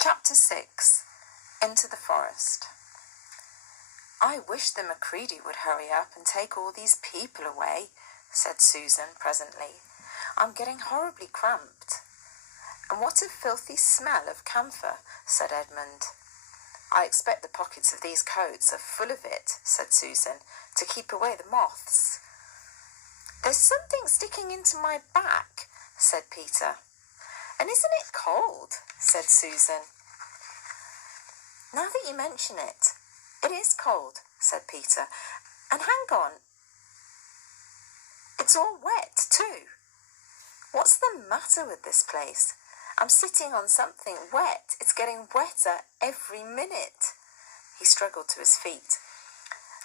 Chapter 6. Into the Forest. "I wish the Macready would hurry up and take all these people away," said Susan presently. "I'm getting horribly cramped." "And what a filthy smell of camphor," said Edmund. "I expect the pockets of these coats are full of it," said Susan, "to keep away the moths." "There's something sticking into my back," said Peter. "And isn't it cold?" said Susan. "Now that you mention it, it is cold," said Peter. "And hang on, it's all wet too. What's the matter with this place? I'm sitting on something wet. It's getting wetter every minute." He struggled to his feet.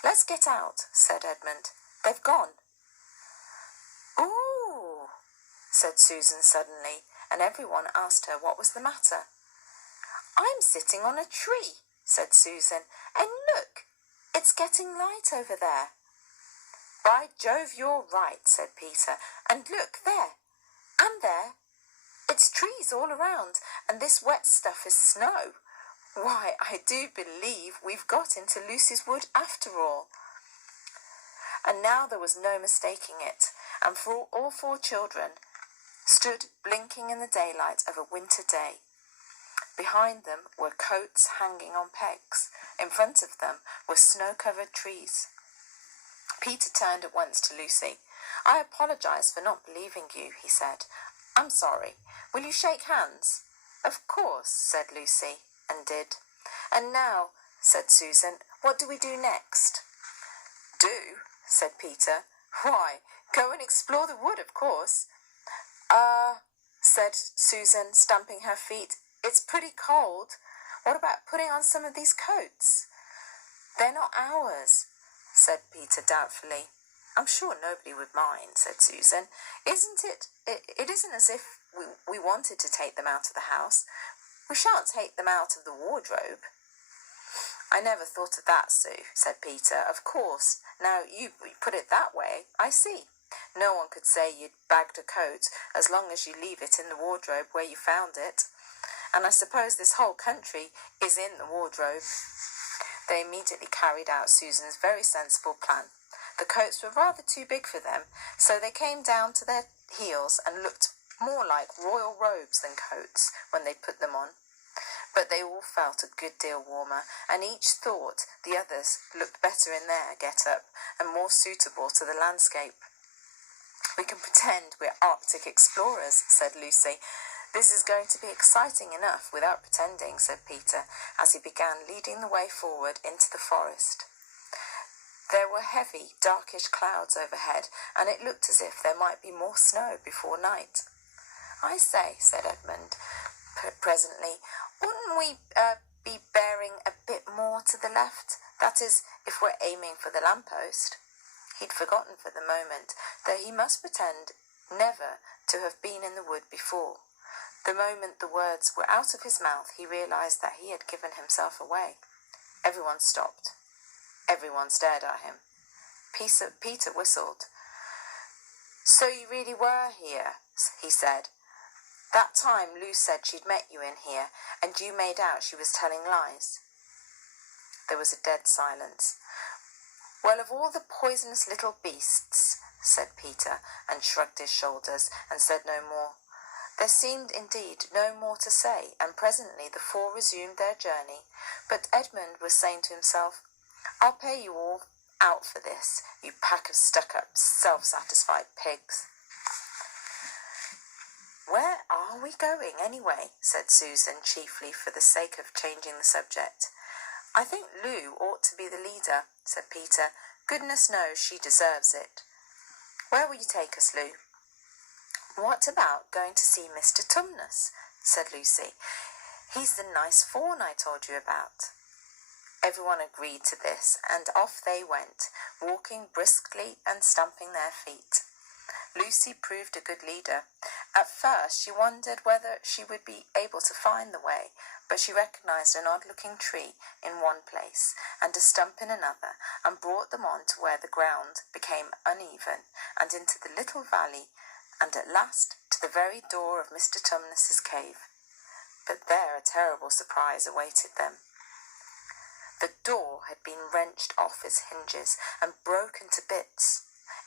"Let's get out," said Edmund. "They've gone." "Ooh," said Susan suddenly, and everyone asked her what was the matter. "I'm sitting on a tree," said Susan, "and look, it's getting light over there." "By Jove, you're right," said Peter, "and look, there, and there, it's trees all around, and this wet stuff is snow. Why, I do believe we've got into Lucy's wood after all." And now there was no mistaking it, and for all four children stood blinking in the daylight of a winter day. Behind them were coats hanging on pegs. In front of them were snow-covered trees. Peter turned at once to Lucy. "I apologize for not believing you," he said. "I'm sorry. Will you shake hands?" "Of course," said Lucy, and did. "And now," said Susan, "what do we do next?" "Do?" said Peter. "Why, go and explore the wood, of course." Said Susan, stamping her feet. "It's pretty cold. What about putting on some of these coats?" "They're not ours," said Peter doubtfully. "I'm sure nobody would mind," said Susan. "Isn't it? It isn't as if we wanted to take them out of the house. We shan't take them out of the wardrobe." "I never thought of that, Sue," said Peter. "Of course, now you put it that way, I see. No one could say you'd bagged a coat as long as you leave it in the wardrobe where you found it. And I suppose this whole country is in the wardrobe." They immediately carried out Susan's very sensible plan. The coats were rather too big for them, so they came down to their heels and looked more like royal robes than coats when they put them on. But they all felt a good deal warmer, and each thought the others looked better in their get-up and more suitable to the landscape. "We can pretend we're Arctic explorers," said Lucy. "This is going to be exciting enough without pretending," said Peter, as he began leading the way forward into the forest. There were heavy, darkish clouds overhead, and it looked as if there might be more snow before night. "I say," said Edmund presently, "wouldn't we be bearing a bit more to the left? That is, if we're aiming for the lamppost." He'd forgotten for the moment that he must pretend never to have been in the wood before. The moment the words were out of his mouth, he realized that he had given himself away. Everyone stopped. Everyone stared at him. Peter whistled. "So you really were here," he said. "That time Lou said she'd met you in here, and you made out she was telling lies." There was a dead silence. "Well, of all the poisonous little beasts," said Peter, and shrugged his shoulders, and said no more. There seemed, indeed, no more to say, and presently the four resumed their journey. But Edmund was saying to himself, "I'll pay you all out for this, you pack of stuck-up, self-satisfied pigs." "Where are we going, anyway?" said Susan, chiefly for the sake of changing the subject. "I think Lou ought to be the leader," said Peter. "Goodness knows she deserves it." "Where will you take us, Lou?" "What about going to see Mr. Tumnus?" said Lucy. "He's the nice fawn I told you about." Everyone agreed to this, and off they went, walking briskly and stamping their feet. Lucy proved a good leader. At first she wondered whether she would be able to find the way, but she recognized an odd-looking tree in one place and a stump in another, and brought them on to where the ground became uneven, and into the little valley, and at last to the very door of Mr. Tumnus's cave. But there a terrible surprise awaited them. The door had been wrenched off its hinges and broken to bits.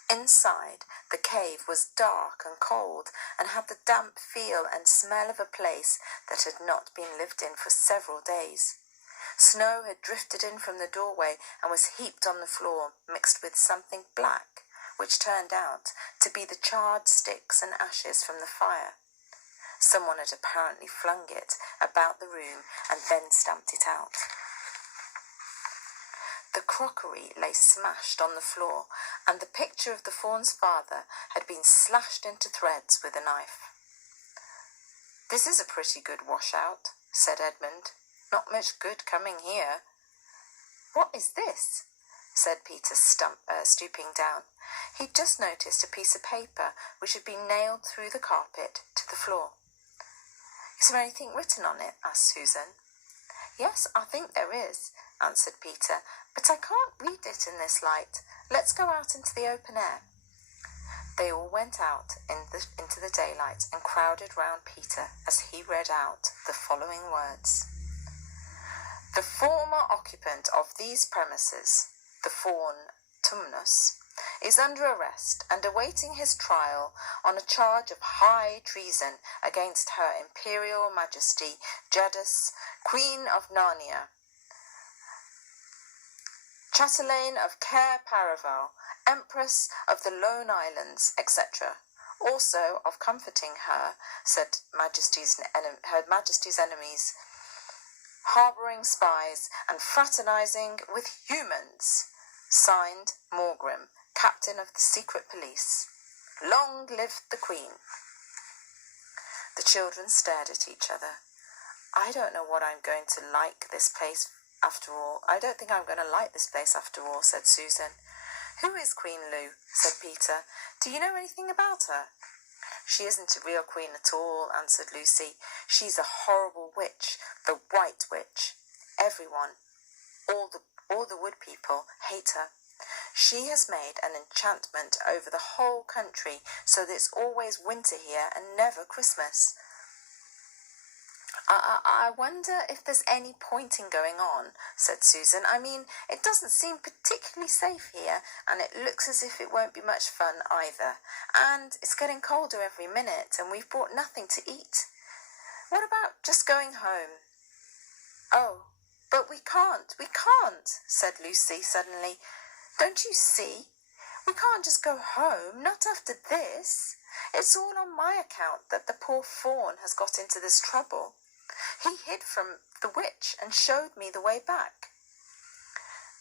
Inside, the cave was dark and cold and had the damp feel and smell of a place that had not been lived in for several days. Snow had drifted in from the doorway and was heaped on the floor, mixed with something black, which turned out to be the charred sticks and ashes from the fire. Someone had apparently flung it about the room and then stamped it out. The crockery lay smashed on the floor, and the picture of the fawn's father had been slashed into threads with a knife. "This is a pretty good washout," said Edmund. "Not much good coming here." "What is this?" said Peter, stooping down. He'd just noticed a piece of paper which had been nailed through the carpet to the floor. "Is there anything written on it?" asked Susan. "Yes, I think there is," answered Peter, "but I can't read it in this light. Let's go out into the open air." They all went out into the daylight and crowded round Peter as he read out the following words. "The former occupant of these premises, the fawn Tumnus, is under arrest and awaiting his trial on a charge of high treason against Her Imperial Majesty Jadis, Queen of Narnia, Chatelaine of Cair Paravel, Empress of the Lone Islands, etc., also of comforting her, Her Majesty's enemies, harbouring spies and fraternizing with humans. Signed, Morgrim, Captain of the Secret Police. Long live the Queen." The children stared at each other. "I don't know what I'm going to like this place after all. I don't think I'm going to like this place after all," said Susan. "Who is Queen Lou?" said Peter. "Do you know anything about her?" "She isn't a real queen at all," answered Lucy. "She's a horrible witch, the White Witch. Everyone, all the wood people, hate her. She has made an enchantment over the whole country so that it's always winter here and never Christmas." I wonder if there's any point in going on," said Susan. "I mean, it doesn't seem particularly safe here, and it looks as if it won't be much fun either. And it's getting colder every minute, and we've brought nothing to eat. What about just going home?" "Oh, but we can't, said Lucy suddenly. "Don't you see? We can't just go home, not after this. It's all on my account that the poor fawn has got into this trouble. He hid from the witch and showed me the way back.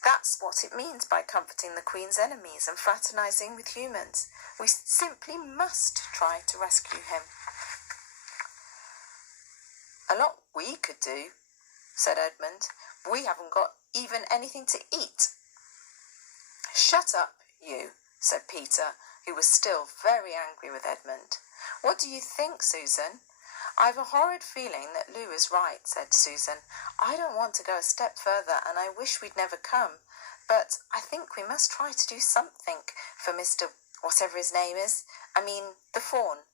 That's what it means by comforting the Queen's enemies and fraternizing with humans. We simply must try to rescue him." "A lot we could do," said Edmund. "We haven't got even anything to eat." "Shut up, you," said Peter, who was still very angry with Edmund. "What do you think, Susan?" "I've a horrid feeling that Lou is right," said Susan. "I don't want to go a step further, and I wish we'd never come. But I think we must try to do something for Mr. whatever his name is. I mean, the fawn."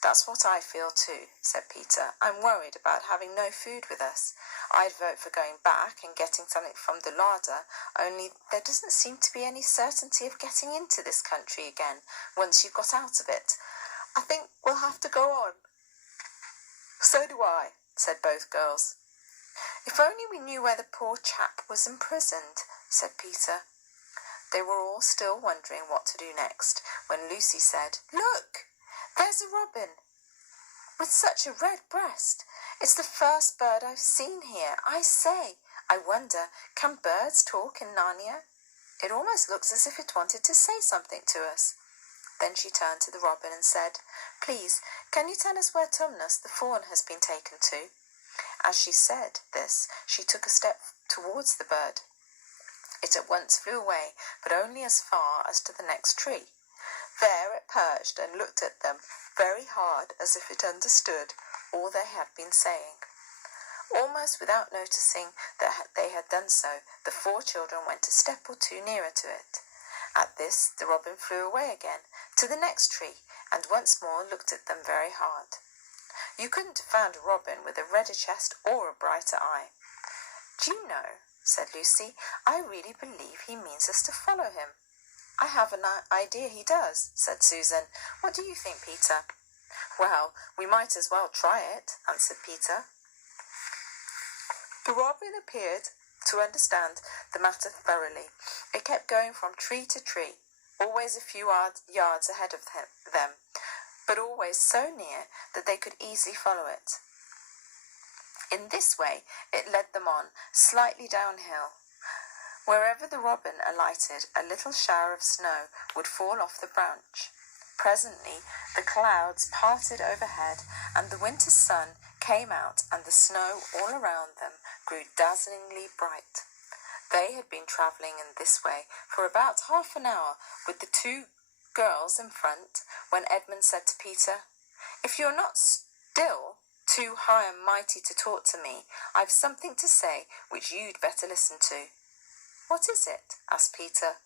"That's what I feel too," said Peter. "I'm worried about having no food with us. I'd vote for going back and getting something from the larder, only there doesn't seem to be any certainty of getting into this country again once you've got out of it. I think we'll have to go on." "So do I," said both girls. "If only we knew where the poor chap was imprisoned," said Peter. They were all still wondering what to do next when Lucy said, "Look! There's a robin with such a red breast. It's the first bird I've seen here. I say, I wonder, can birds talk in Narnia? It almost looks as if it wanted to say something to us." Then she turned to the robin and said, "Please, can you tell us where Tumnus the fawn has been taken to?" As she said this, she took a step towards the bird. It at once flew away, but only as far as to the next tree. There it perched and looked at them very hard, as if it understood all they had been saying. Almost without noticing that they had done so, the 4 children went a step or 2 nearer to it. At this, the robin flew away again to the next tree and once more looked at them very hard. You couldn't have found a robin with a redder chest or a brighter eye. Do you know, said Lucy, I really believe he means us to follow him. I have an idea he does, said Susan. What do you think, Peter? Well, we might as well try it, answered Peter. The robin appeared to understand the matter thoroughly. It kept going from tree to tree, always a few yards ahead of them, but always so near that they could easily follow it. In this way it led them on, slightly downhill. Wherever the robin alighted, a little shower of snow would fall off the branch. Presently the clouds parted overhead, and the winter sun came out, and the snow all around them grew dazzlingly bright. They had been travelling in this way for about half an hour, with the two girls in front, when Edmund said to Peter, "If you're not still too high and mighty to talk to me, I've something to say which you'd better listen to." "What is it?" asked Peter.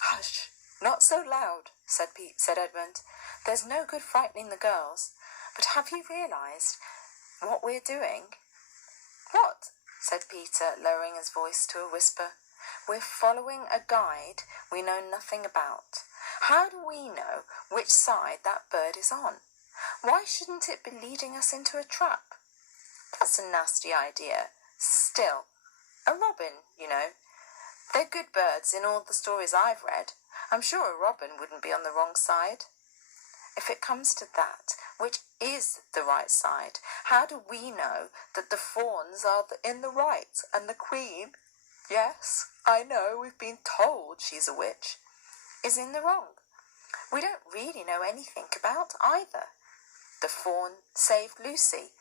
"Hush, not so loud," said Edmund. "There's no good frightening the girls. But have you realised what we're doing?" "What?" said Peter, lowering his voice to a whisper. "We're following a guide we know nothing about. How do we know which side that bird is on? Why shouldn't it be leading us into a trap?" "That's a nasty idea. Still, a robin, you know. They're good birds in all the stories I've read. I'm sure a robin wouldn't be on the wrong side." "If it comes to that, which is the right side, how do we know that the fawns are in the right and the queen, yes, I know, we've been told she's a witch, is in the wrong? We don't really know anything about either. The fawn saved Lucy.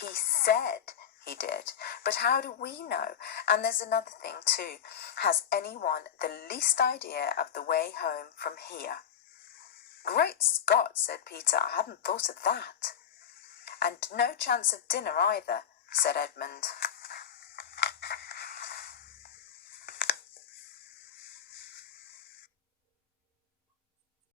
He said he did, but how do we know? And there's another thing too. Has anyone the least idea of the way home from here?" "Great Scott," said Peter, "I hadn't thought of that." "And no chance of dinner either," said Edmund.